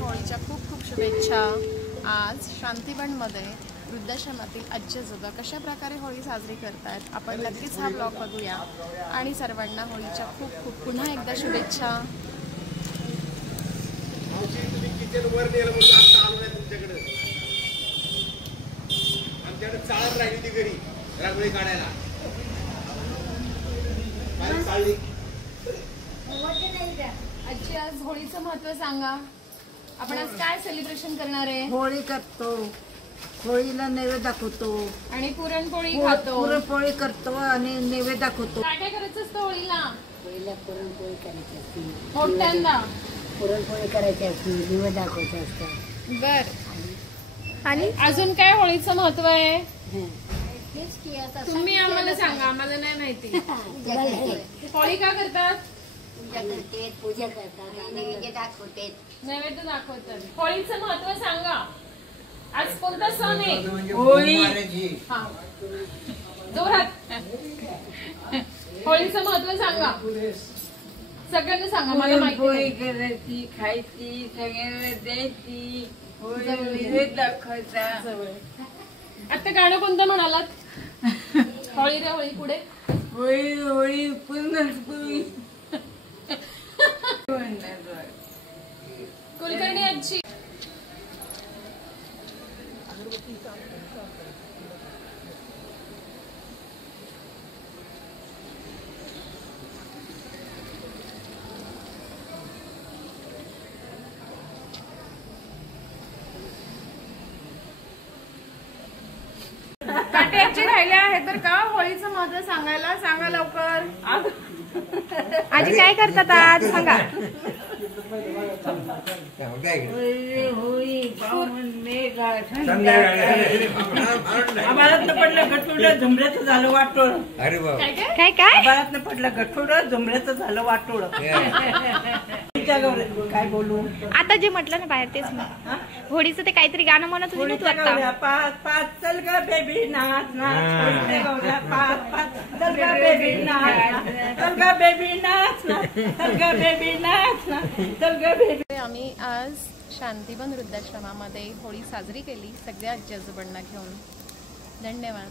होळीच्या खूप खूप शुभेच्छा। आज शांतीवनमध्ये वृद्धाश्रमातील आजी आजोबा कशा प्रकारे होळी साजरी करतात आपण नक्कीच हा ब्लॉग बघूया आणि सर्वांना होळीच्या खूप खूप पुन्हा एकदा शुभेच्छा। चालत राहिली ती घरी रांगोळी काढायला आजची आज होळीचं महत्त्व सांगा। आपण आज काय सेलिब्रेशन करणार आहे? होळी करतो, होळीला नैवेद्य दाखवतो आणि पुरणपोळी खातो। पुरणपोळी करतो आणि नैवेद्य दाखवतो। काय काय करायचं असतं होळीला? होळीला पुरणपोळी करायची असते, मोठ्यांदा पुरणपोळी करायची असते, नैवेद्य दाखवायचं असतं। बर आणि अजून काय होळीचं महत्त्व आहे? तुम्ही आम्हाला सांगा, आम्हाला नाही माहिती। होळी का करतात? पूजा करतात, नैवेद्य दाखवते, नैवेद्य दाखवतात। होळीचं महत्त्व सांगा। आज कोणता सण आहे? होळी। हा जोरात होळीचं महत्त्व सांगा, सगळ्यांना सांगा, मला माहिती होळी करायची, खायची, सगळ्यांना द्यायची, नैवेद्य दाखवायचा। आता गाणं कोणतं म्हणालात? होळी रे होळी पुढे होळी होळी पुरणपोळी। कुलकर्णी आजी काट्याची राहिले आहे तर का होळीचं महत्त्व सांगायला सांगा लवकर। आजी काय करतात आज सांगा। होळी आम्हाला पडलं गठुडं झुमऱ्याचं झालं वाटोळ। अरे बाबा काय काय आम्हाला पडलं गठुडं झुमऱ्याचं झालं वाटोळ। काय बोलू आता जे म्हटलं ना बाहेर तेच ना, होळीचं ते काहीतरी गाणं म्हणत होती तू आता। पाच पाच चल ग बेबी नाच नाच, पाच पाच चल ग बेबी नाच, चल ग बेबी नाच ना, चल ग बेबी नाच ना, चल ग बेबी। आम्ही आज शांतीवन वृद्धाश्रमामध्ये होळी साजरी केली सगळ्या आजी आजोबांना घेऊन। धन्यवाद।